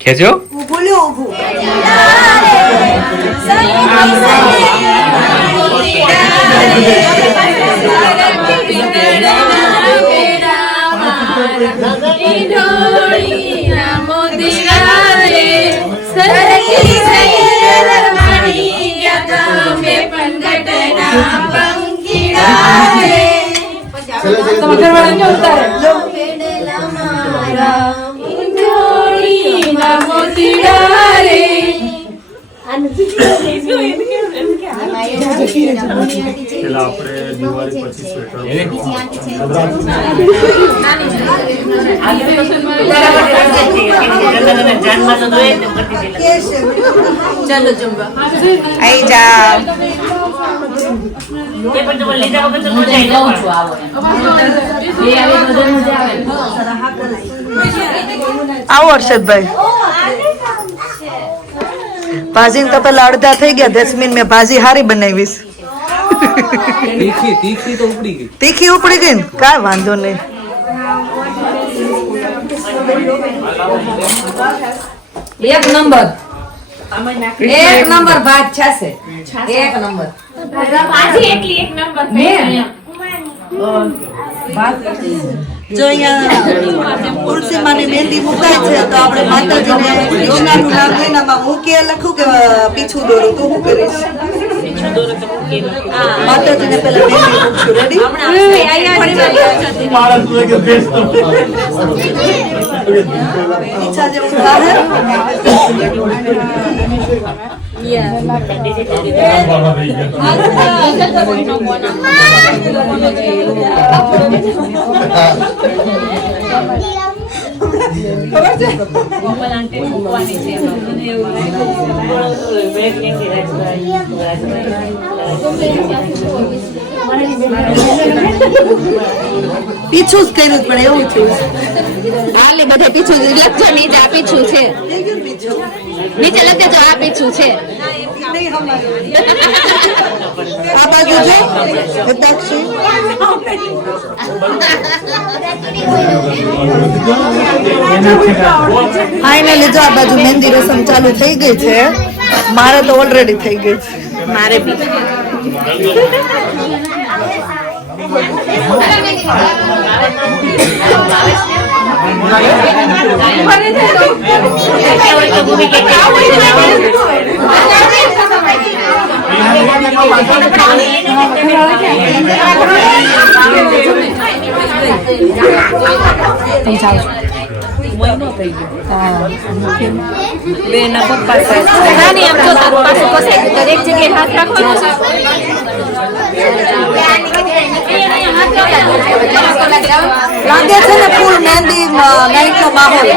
ખેંચો આવો હર્ષદભાઈ ભાજી તો પેલા અડધા થઈ ગયા 10 મિનિટ મેં ભાજી હારી બનાવીશ તીખી ઉપડી ગઈ ને કાંઈ વાંધો નહીં એક નંબર ભાત છાશે એક નંબર ભાજી એકલી એક નંબર જો અહીંયા તુલસી માની મહેંદી મુકાય છે તો આપણે માતાજીને યોનાનું નામ લઈને આમાં મૂકીએ લખું કે પીછું દોરું તો હું કરીશ માતાજીને પેલા મહેંદી મૂકશું રેડી ઈચ્છા જેવું થાય પીછું જ કર્યું પણ એવું થયું હાલે બધે પીછું લખજો નીચે આ પીછું છે નીચે લખજો આ પીછું છે આ બાજુ જો બતાક્ષી ફાઇનલી જો આ બાજુ મહેંદી રસમ ચાલુ થઈ ગઈ છે મારે તો ઓલરેડી થઈ ગઈ છે મારે બી લાગે છે ને ફૂલ મહેંદી નાઈટ નો માહોલ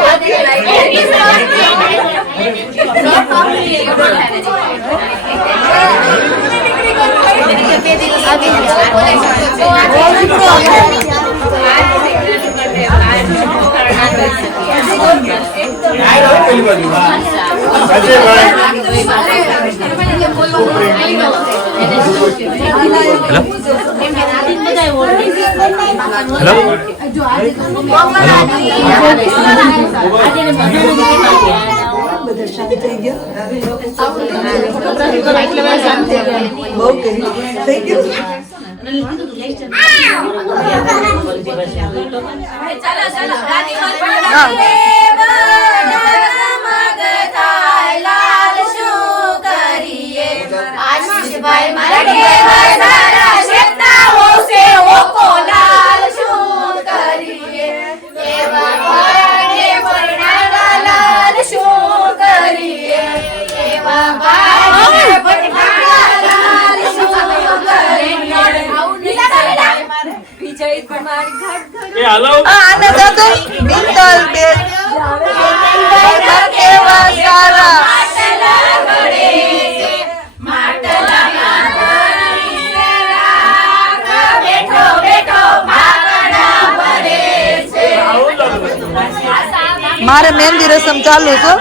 મારે મહેંદી રસમ ચાલુ છે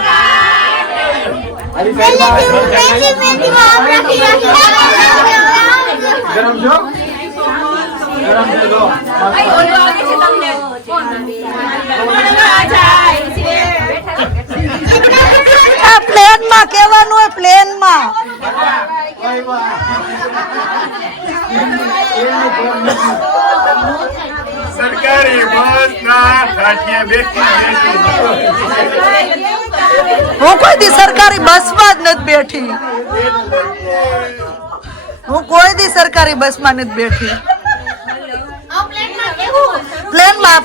ગરમ છો ગરમ છે લો આ પ્લેન માં કેવાનું હોય પ્લેન માં સરકારી બસ ના ઠાઠિયા બેઠી હું કોઈ દી સરકારી બસ માં જ નથી બેઠી હું કોઈ દી સરકારી બસ માં નથી બેઠી પ્લેન માં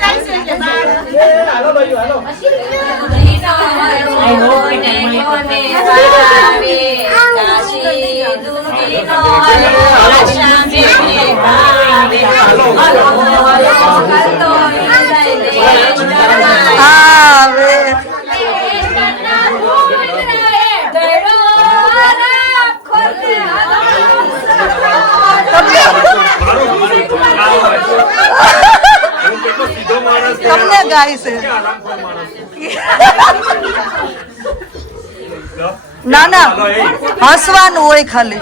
તમને ગાય છે ના ના હસવાનું હોય ખાલી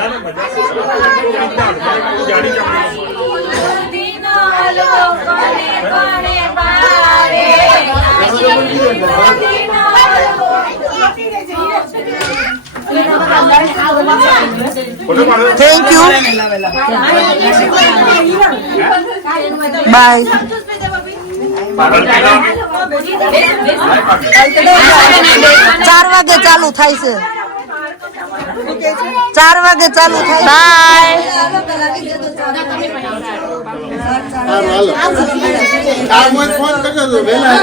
થેન્ક યુ બાય 4 વાગે ચાલુ થાય છે 4 વાગે ચાલુ થાય બાય ફોન કરજો તો વેલા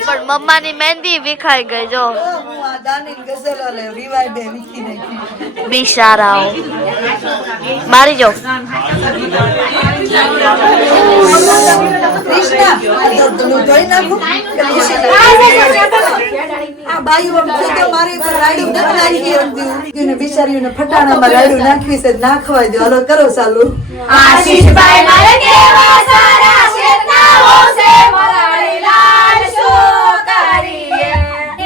પણ મમ્માની મહેંદી વિખાઈ ગઈ જો બિચારાઓ મારી જો બિચારીઓને ફટાણામાં રાડ્યું નાખવી છે નાખવા દો હાલો કરો ચાલુ આશીષભાઈ મારે કેવા સારા શેતાઓ છે મરાળી લાલ શું કરીએ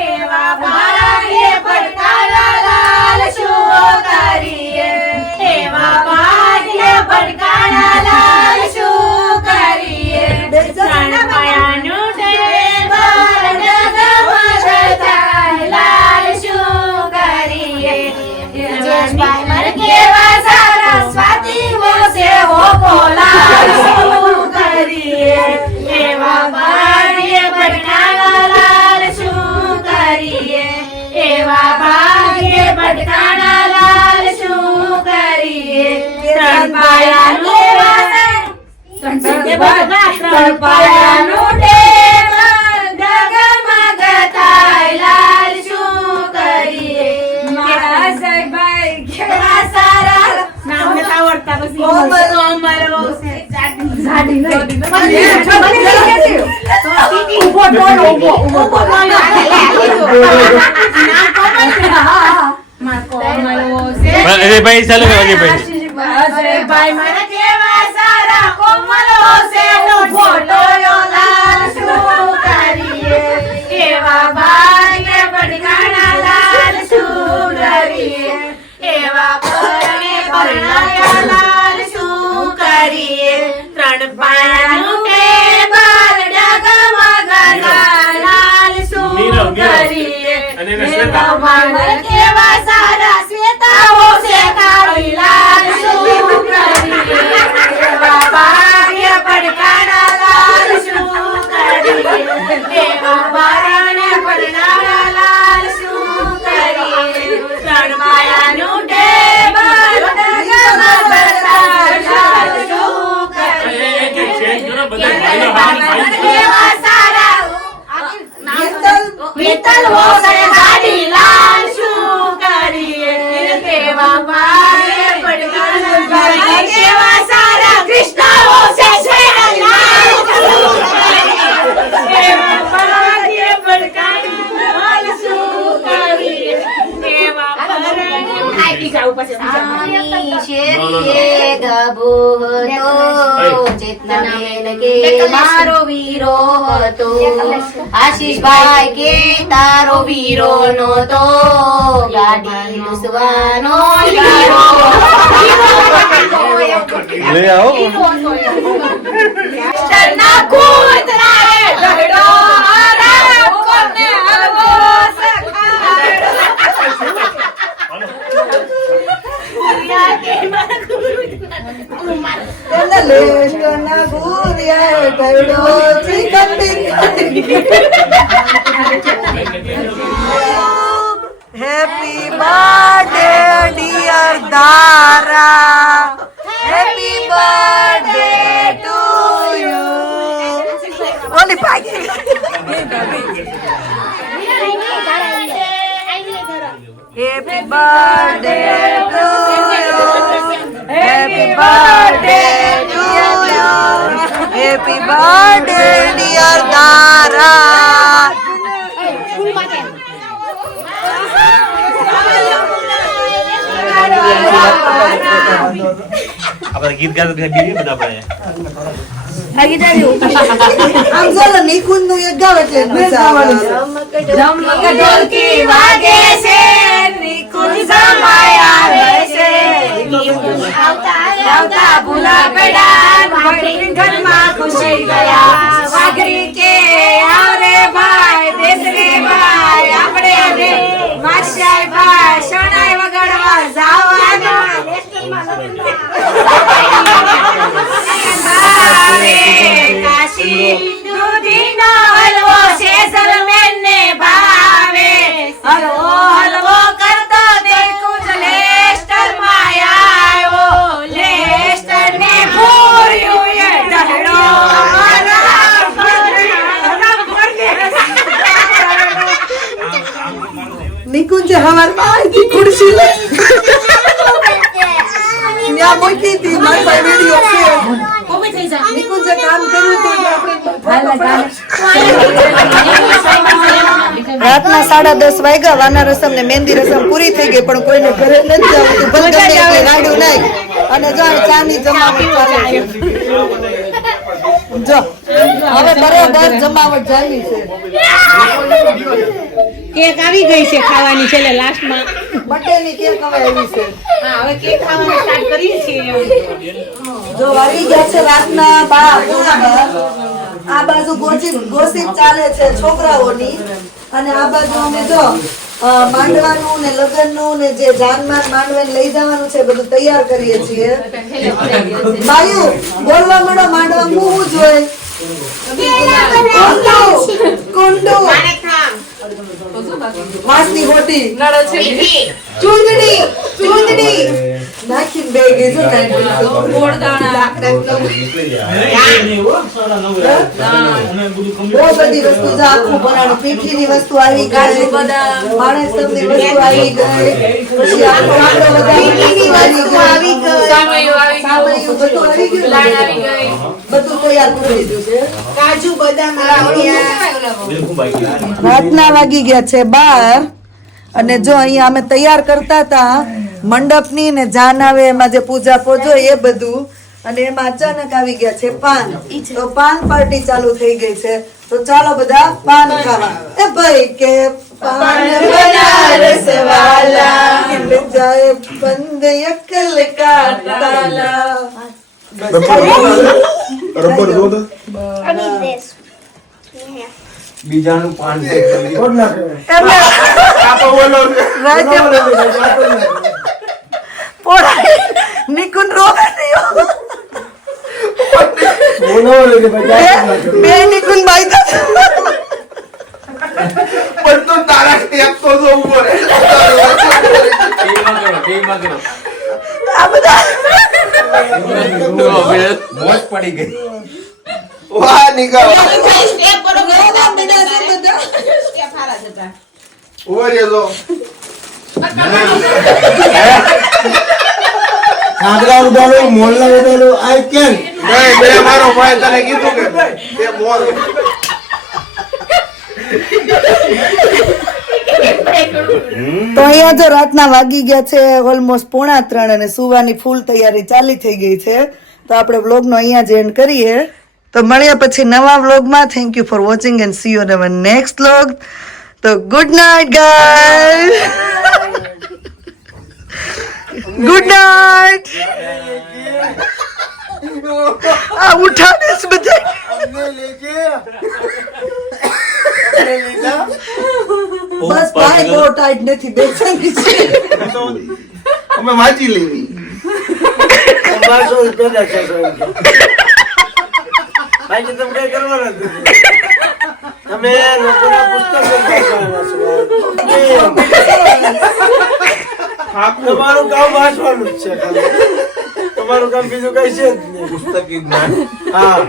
એવા ભાઈએ પડકારા લાલ શું કરીએ એવા ભાઈએ પડકારા લાલ શું કરીએ ત્રણ પાયાનું ટેબલ ડગમગ થાય લાલ શું કરીએ આશીષભાઈ મારે કેવા સારા સ્વાતિઓ છે હો બોલાલ શું કરીએ એવા ભાઈએ પડકારા લાલ શું કરીએ એવા ભાઈએ પડકારા લાલ શું કરીએ ત્રણ પાયાનું ટેબલ ડગમગ થાય લાલ શું કરીએ કેવા સાહેબાઈ કેવા સારા નામ નથી આવડતા પછી અજયભાઈ ચાલો અજયભાઈ ભાઈ મને કેવા સારા કોમલો છે નો ફોટો લાલ શું કરીએ એવા ભાઈ પડકારા લાલ શું કરીએ એવા પરણે પરણાયા લાલ શું કરીએ ત્રણ પાયાનું ટેબલ ડગમગ થાય લાલ શું કરીએ એવા ભાઈ કેવા સારા શ્વેતાઓ છે કાળી લાલ શું કરીએ એવા ભાઈ પડકારા લાલ શું કરીએ એવા પરણે પરણાયા લાલ શું કરીએ ત્રણ પાયાનું ટેબલ ડગમગ થાય લાલ શું કરીએ કેવા સારા વિઠ્ઠલ હોસે ગાડી લાલ શું કરીએ કેવા ભાઈએ પડકારા કેવા સારા કૃષ્ણ હોસે શેરલ લાલ શું કરીએ કેવા ભાઈએ પડકારા લાલ શું કરીએ કેવા પરણે આઈ જાવ પછી શેરીએ ગબો તો ચેત નમેન કે મારો વીરો હતો, આશીષભાઈ કે તારો વીરો નહોતો, ગાડી લૂસવાનો વીરો લે આવો ના કૂતરાએ ઢળો આરામ કોને હલવો લેસ્ટના ગુરિયા ઢળો ચિકન happy birthday dear Dara, happy birthday to you. ઓલી ભાગી happy birthday to you, happy birthday to you, happy birthday dear Dara. આપણે ગીત ગાતો બીજી બધા પડે આમ ચાલો નિકુંજ નું એક ગાવ એટલે મજા આવે. ઢમક ઢોલકી વાગે છે, નિકુંજ સમાય આવે છે, આવતા ભૂલા પડ્યા, વાઘરી ઘરમાં ખુશી ગયા, વાઘરી કે આવરે ભાઈ દેસરે ભાઈ આપણે હવે માસ્યાય ભાઈ શણાય વગાડવા જવાના કાશી દૂધીનો હલવો છે સલમેન ને ભાવે, હલવો હલવો કરતો દેખું જ લેસ્ટર માં આવ્યો, લેસ્ટર ને ભૂર્યું એ ઢળો નિકુંજ હવારમાં આખી ખુરશી લે ત્યાં મૂકી હતી. મારી પાસે વિડિયો છે. નિકુંજે કામ કર્યું હતું એટલે આપણે રાતના 10:30 વાગ્યા. વાના રસમ ને મહેંદી રસમ પૂરી થઈ ગઈ, પણ કોઈને ઘરે નથી જવું. ભલે ગમે એટલી રાડ્યું નહીં. અને જો આ ચાની જમાવટ ચાલે છે. જો હવે બરાબર જમાવટ ચાલી છે. કેક આવી ગઈ છે ખાવાની છેલ્લે લાસ્ટમાં. બટેની કેક હવે આવી છે. હા હવે કેક ખાવાનું સ્ટાર્ટ કરીએ છીએ. જો આવી ગયા છે રાતના 12. આ બાજુ ગોસિપ ચાલે છે છોકરાઓની, અને આ બાજુ અમે જો માંડવાનું ને લગ્નનું ને જે જાનમાન માંડવાને લઈ જવાનું છે બધું તૈયાર કરીએ છીએ. બાયુ બોલવા માંડો, માંડવા હું જોઈએ કુંડુ વાસની હોટી ચૂંદડી નાખીને બે ગઈ છે બહુ બધી વસ્તુ છે. આખું ભરાણું પીઠીની વસ્તુ આવી ગઈ, માણસ તમને વસ્તુ આવી ગઈ, પછી આખો આપણો બધા આવી ગઈ, સામૈયું બધું આવી ગયું, બધું તૈયાર કરી દીધું છે. કાજુ બદામ રાતના વાગી ગયા છે 12. અને જો અહીંયા અમે તૈયાર કરતા હતા મંડપની ને જાન આવે એમાં જે પૂજા પોજો એ બધું, અને એમાં અચાનક આવી ગયા છે પાન. તો પાન પાર્ટી ચાલુ થઈ ગઈ છે. તો ચાલો બધા પાન ખાવા. એ ભાઈ કે પાન બનારસ વાલા મિલ જાય બંધ અકલ કા તાલા. રબર દો તો બીજાનું પાન ચેક કરી આપો બોલો નિકુંજ રોવે બે નિકુંજ ભાઈ પણ તો તારા સ્ટેપ તો જો ઉપર આ બધા મોજ પડી ગઈ. વાહ નિકા ઓવર જો કાગડા ઉડાડો મોલના ઉડાડો આઈ કેન નહીં બે મારો ભાઈ તને કીધું કે તે મોર તો અહીંયા જો રાતના વાગી ગયા છે ઓલમોસ્ટ 2:45 અને સુવાની ફૂલ તૈયારી ચાલી થઈ ગઈ છે. તો આપણે વ્લોગનો અહીંયા જ એન્ડ કરીએ. તો મળ્યા પછી નવા વ્લોગમાં. Thank you for watching and see you in our next vlog. તો good night guys. Good night. આ ઉઠાડે છે બધે. બસ ભાઈ બહુ ટાઈટ નથી, બેસવાની છે. અમે વાંચી લેવી. બાકી તમે કઈ કરવાના નથી. તમે લોકોના પુસ્તકો તમારું કામ વાંચવાનું જ છે ખાલી. તમારું કામ બીજું કઈ છે જ નહીં. પુસ્તકી જ્ઞાન. હા,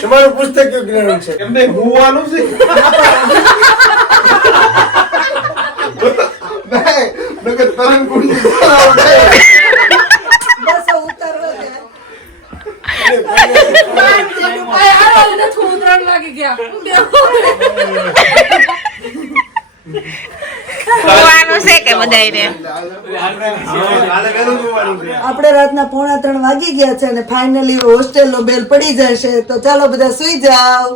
તમારું પુસ્તકીય જ્ઞાન છે. એમને હુવાનું છે નકર તરંગ કુંડી બસ આ ઉતારવા દે. હોવાનું છે કે બધાયને આપણે રાતના 2:45 વાગી ગયા છે અને ફાઇનલી હોસ્ટેલનો બેલ પડી જશે. તો ચાલો બધા સુઈ જાઓ.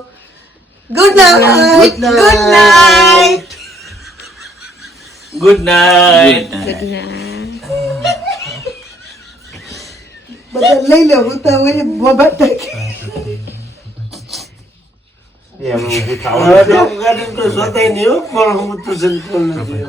Good night. Good night. Good night. બધા લઈ લો. હું તો હોય મોબાઈલ ટાકી. હવે તો ગાડી તો શોધાય નહીં હો, પણ હું તો સંકોલ નથી.